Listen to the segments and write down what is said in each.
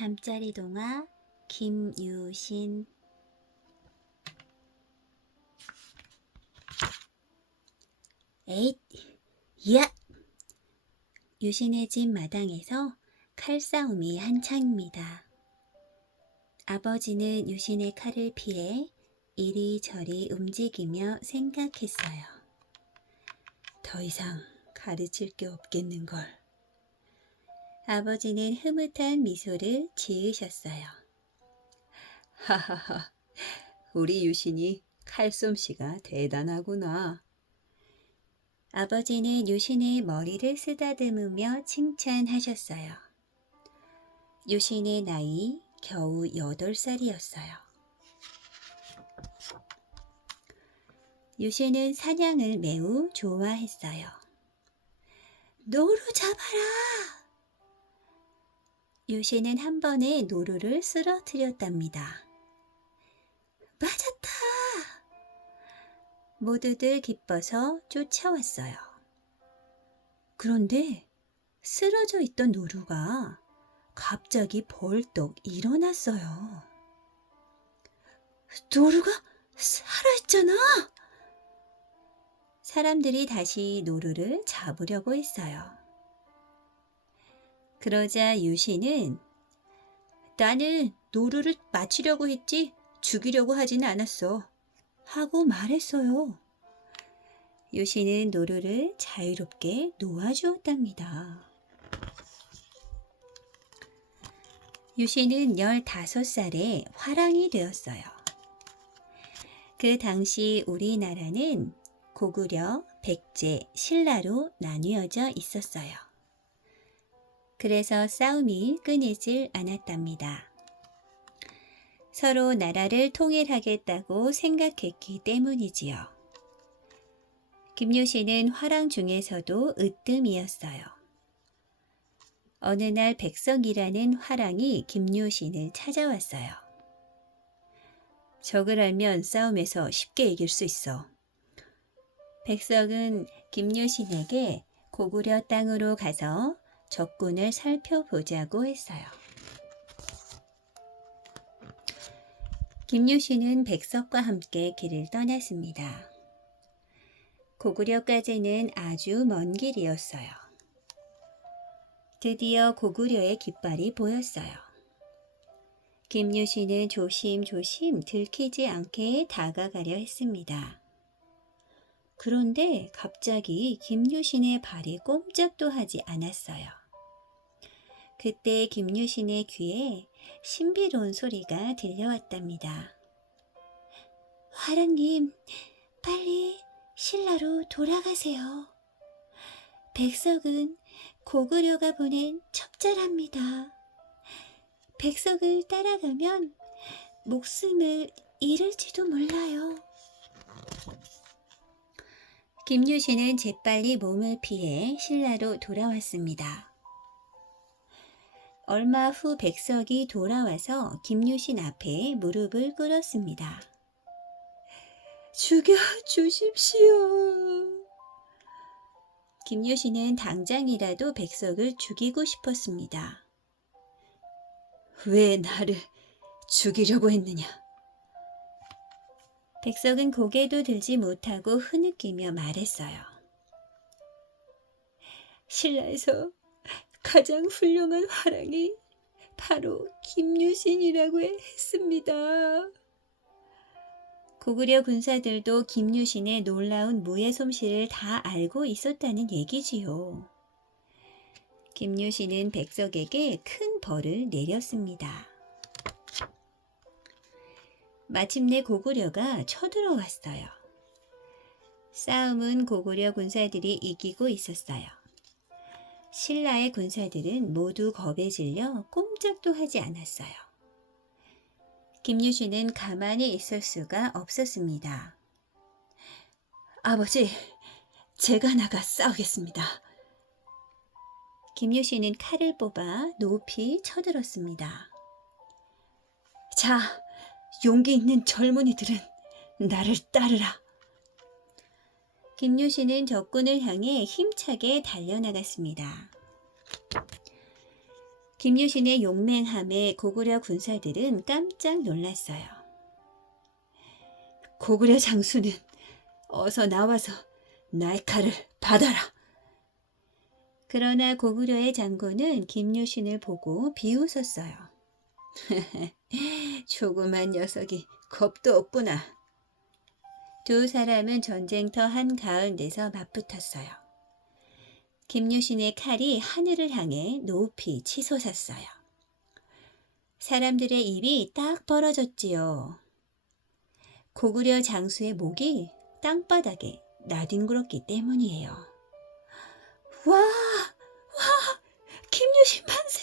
잠자리 동화 김유신. 에잇, 야! 유신의 집 마당에서 칼싸움이 한창입니다. 아버지는 유신의 칼을 피해 이리저리 움직이며 생각했어요. 더 이상 가르칠 게 없겠는걸. 아버지는 흐뭇한 미소를 지으셨어요. 하하하, 우리 유신이 칼솜씨가 대단하구나. 아버지는 유신의 머리를 쓰다듬으며 칭찬하셨어요. 유신의 나이 겨우 8살이었어요. 유신은 사냥을 매우 좋아했어요. 노루 잡아라! 유신은 한 번에 노루를 쓰러뜨렸답니다. 맞았다! 모두들 기뻐서 쫓아왔어요. 그런데 쓰러져 있던 노루가 갑자기 벌떡 일어났어요. 노루가 살아있잖아! 사람들이 다시 노루를 잡으려고 했어요. 그러자 유신은 나는 노루를 맞추려고 했지 죽이려고 하지는 않았어 하고 말했어요. 유신은 노루를 자유롭게 놓아주었답니다. 유신은 15살에 화랑이 되었어요. 그 당시 우리나라는 고구려, 백제, 신라로 나뉘어져 있었어요. 그래서 싸움이 끊이질 않았답니다. 서로 나라를 통일하겠다고 생각했기 때문이지요. 김유신은 화랑 중에서도 으뜸이었어요. 어느 날 백석이라는 화랑이 김유신을 찾아왔어요. 적을 알면 싸움에서 쉽게 이길 수 있어. 백석은 김유신에게 고구려 땅으로 가서 적군을 살펴보자고 했어요. 김유신은 백석과 함께 길을 떠났습니다. 고구려까지는 아주 먼 길이었어요. 드디어 고구려의 깃발이 보였어요. 김유신은 조심조심 들키지 않게 다가가려 했습니다. 그런데 갑자기 김유신의 발이 꼼짝도 하지 않았어요. 그때 김유신의 귀에 신비로운 소리가 들려왔답니다. 화랑님, 빨리 신라로 돌아가세요. 백석은 고구려가 보낸 첩자랍니다. 백석을 따라가면 목숨을 잃을지도 몰라요. 김유신은 재빨리 몸을 피해 신라로 돌아왔습니다. 얼마 후 백석이 돌아와서 김유신 앞에 무릎을 꿇었습니다. 죽여 주십시오. 김유신은 당장이라도 백석을 죽이고 싶었습니다. 왜 나를 죽이려고 했느냐? 백석은 고개도 들지 못하고 흐느끼며 말했어요. 신라에서 가장 훌륭한 화랑이 바로 김유신이라고 했습니다. 고구려 군사들도 김유신의 놀라운 무예 솜씨를 다 알고 있었다는 얘기지요. 김유신은 백석에게 큰 벌을 내렸습니다. 마침내 고구려가 쳐들어왔어요. 싸움은 고구려 군사들이 이기고 있었어요. 신라의 군사들은 모두 겁에 질려 꼼짝도 하지 않았어요. 김유신은 가만히 있을 수가 없었습니다. 아버지, 제가 나가 싸우겠습니다. 김유신은 칼을 뽑아 높이 쳐들었습니다. 자, 용기 있는 젊은이들은 나를 따르라. 김유신은 적군을 향해 힘차게 달려나갔습니다. 김유신의 용맹함에 고구려 군사들은 깜짝 놀랐어요. 고구려 장수는 어서 나와서 나의 칼을 받아라. 그러나 고구려의 장군은 김유신을 보고 비웃었어요. 조그만 녀석이 겁도 없구나. 두 사람은 전쟁터 한가운데서 맞붙었어요. 김유신의 칼이 하늘을 향해 높이 치솟았어요. 사람들의 입이 딱 벌어졌지요. 고구려 장수의 목이 땅바닥에 나뒹굴었기 때문이에요. 와! 김유신 만세!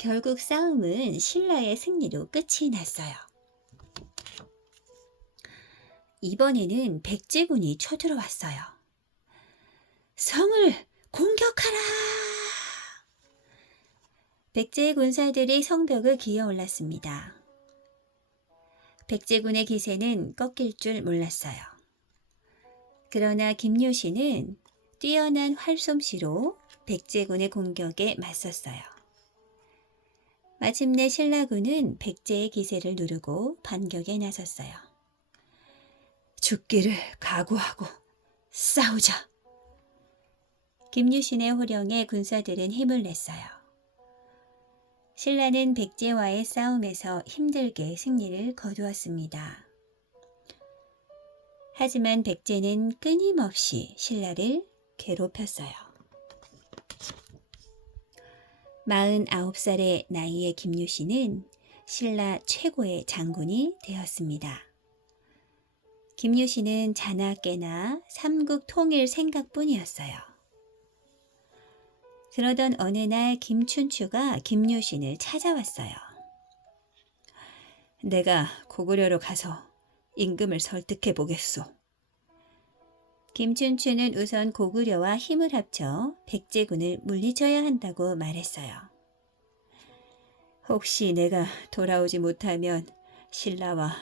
결국 싸움은 신라의 승리로 끝이 났어요. 이번에는 백제군이 쳐들어왔어요. 성을 공격하라! 백제의 군사들이 성벽을 기어 올랐습니다. 백제군의 기세는 꺾일 줄 몰랐어요. 그러나 김유신은 뛰어난 활솜씨로 백제군의 공격에 맞섰어요. 마침내 신라군은 백제의 기세를 누르고 반격에 나섰어요. 죽기를 각오하고 싸우자. 김유신의 호령에 군사들은 힘을 냈어요. 신라는 백제와의 싸움에서 힘들게 승리를 거두었습니다. 하지만 백제는 끊임없이 신라를 괴롭혔어요. 49살의 나이의 김유신은 신라 최고의 장군이 되었습니다. 김유신은 자나 깨나 삼국 통일 생각뿐이었어요. 그러던 어느 날 김춘추가 김유신을 찾아왔어요. 내가 고구려로 가서 임금을 설득해 보겠소. 김춘추는 우선 고구려와 힘을 합쳐 백제군을 물리쳐야 한다고 말했어요. 혹시 내가 돌아오지 못하면 신라와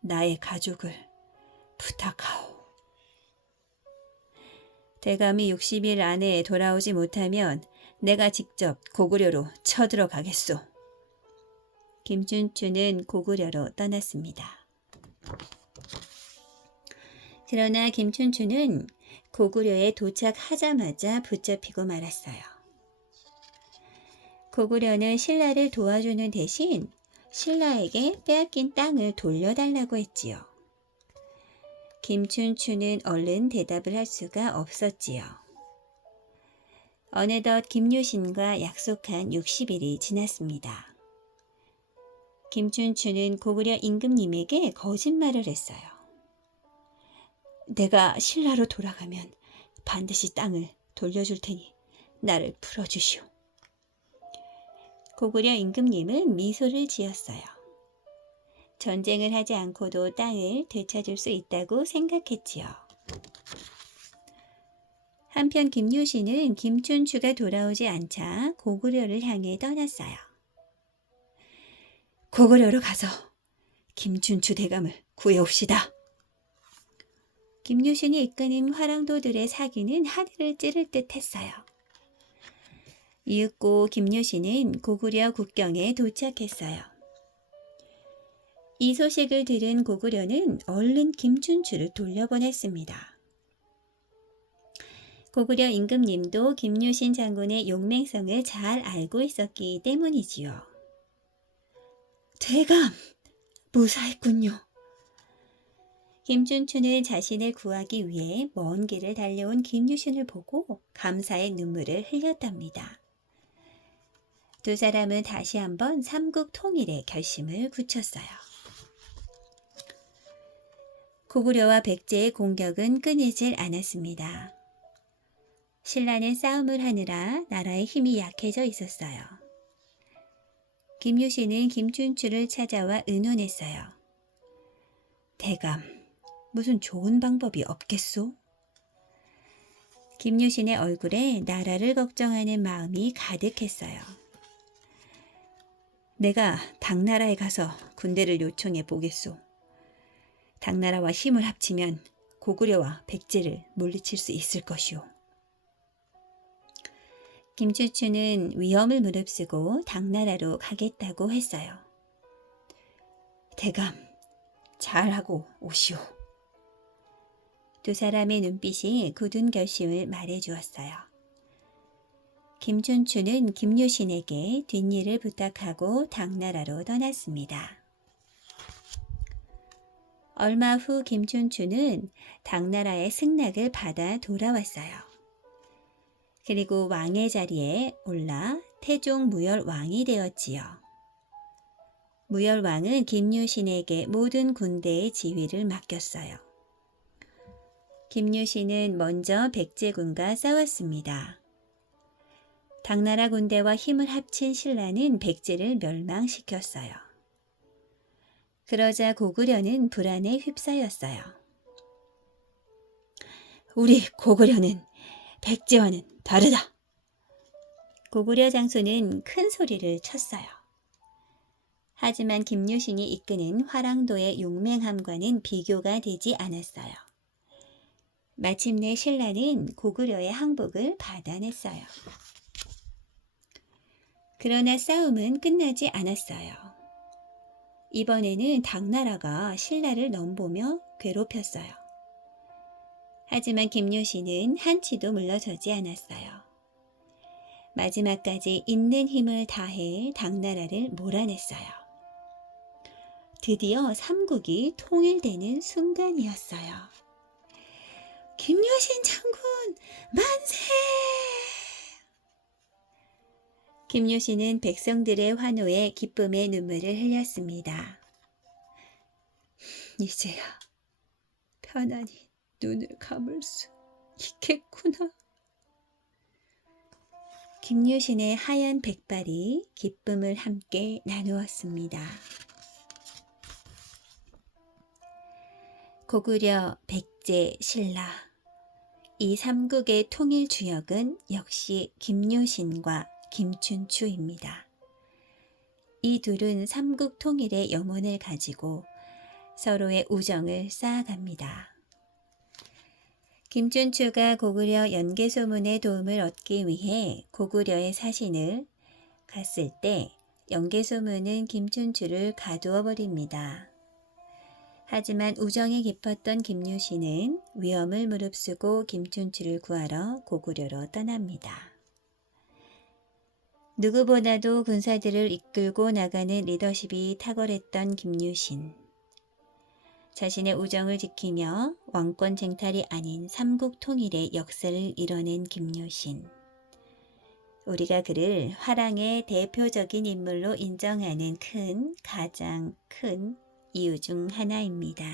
나의 가족을 부탁하오. 대감이 60일 안에 돌아오지 못하면 내가 직접 고구려로 쳐들어가겠소. 김춘추는 고구려로 떠났습니다. 그러나 김춘추는 고구려에 도착하자마자 붙잡히고 말았어요. 고구려는 신라를 도와주는 대신 신라에게 빼앗긴 땅을 돌려달라고 했지요. 김춘추는 얼른 대답을 할 수가 없었지요. 어느덧 김유신과 약속한 60일이 지났습니다. 김춘추는 고구려 임금님에게 거짓말을 했어요. 내가 신라로 돌아가면 반드시 땅을 돌려줄 테니 나를 풀어주시오. 고구려 임금님은 미소를 지었어요. 전쟁을 하지 않고도 땅을 되찾을 수 있다고 생각했지요. 한편 김유신은 김춘추가 돌아오지 않자 고구려를 향해 떠났어요. 고구려로 가서 김춘추 대감을 구해옵시다. 김유신이 이끄는 화랑도들의 사기는 하늘을 찌를 듯 했어요. 이윽고 김유신은 고구려 국경에 도착했어요. 이 소식을 들은 고구려는 얼른 김춘추를 돌려보냈습니다. 고구려 임금님도 김유신 장군의 용맹성을 잘 알고 있었기 때문이지요. 대감, 무사했군요. 김춘추는 자신을 구하기 위해 먼 길을 달려온 김유신을 보고 감사의 눈물을 흘렸답니다. 두 사람은 다시 한번 삼국 통일의 결심을 굳혔어요. 고구려와 백제의 공격은 끊이질 않았습니다. 신라는 싸움을 하느라 나라의 힘이 약해져 있었어요. 김유신은 김춘추를 찾아와 의논했어요. 대감, 무슨 좋은 방법이 없겠소? 김유신의 얼굴에 나라를 걱정하는 마음이 가득했어요. 내가 당나라에 가서 군대를 요청해 보겠소. 당나라와 힘을 합치면 고구려와 백제를 물리칠 수 있을 것이오. 김춘추는 위험을 무릅쓰고 당나라로 가겠다고 했어요. 대감, 잘하고 오시오. 두 사람의 눈빛이 굳은 결심을 말해주었어요. 김춘추는 김유신에게 뒷일을 부탁하고 당나라로 떠났습니다. 얼마 후 김춘추는 당나라의 승낙을 받아 돌아왔어요. 그리고 왕의 자리에 올라 태종 무열왕이 되었지요. 무열왕은 김유신에게 모든 군대의 지휘를 맡겼어요. 김유신은 먼저 백제군과 싸웠습니다. 당나라 군대와 힘을 합친 신라는 백제를 멸망시켰어요. 그러자 고구려는 불안에 휩싸였어요. 우리 고구려는 백제와는 다르다. 고구려 장수는 큰 소리를 쳤어요. 하지만 김유신이 이끄는 화랑도의 용맹함과는 비교가 되지 않았어요. 마침내 신라는 고구려의 항복을 받아냈어요. 그러나 싸움은 끝나지 않았어요. 이번에는 당나라가 신라를 넘보며 괴롭혔어요. 하지만 김유신은 한치도 물러서지 않았어요. 마지막까지 있는 힘을 다해 당나라를 몰아냈어요. 드디어 삼국이 통일되는 순간이었어요. 김유신 장군 만세! 김유신은 백성들의 환호에 기쁨의 눈물을 흘렸습니다. 이제야 편안히 눈을 감을 수 있겠구나. 김유신의 하얀 백발이 기쁨을 함께 나누었습니다. 고구려, 백제, 신라 이 삼국의 통일 주역은 역시 김유신과 김춘추입니다. 이 둘은 삼국 통일의 염원을 가지고 서로의 우정을 쌓아갑니다. 김춘추가 고구려 연개소문의 도움을 얻기 위해 고구려의 사신을 갔을 때 연개소문은 김춘추를 가두어 버립니다. 하지만 우정이 깊었던 김유신은 위험을 무릅쓰고 김춘추를 구하러 고구려로 떠납니다. 누구보다도 군사들을 이끌고 나가는 리더십이 탁월했던 김유신. 자신의 우정을 지키며 왕권 쟁탈이 아닌 삼국 통일의 역사를 이뤄낸 김유신. 우리가 그를 화랑의 대표적인 인물로 인정하는 가장 큰 이유 중 하나입니다.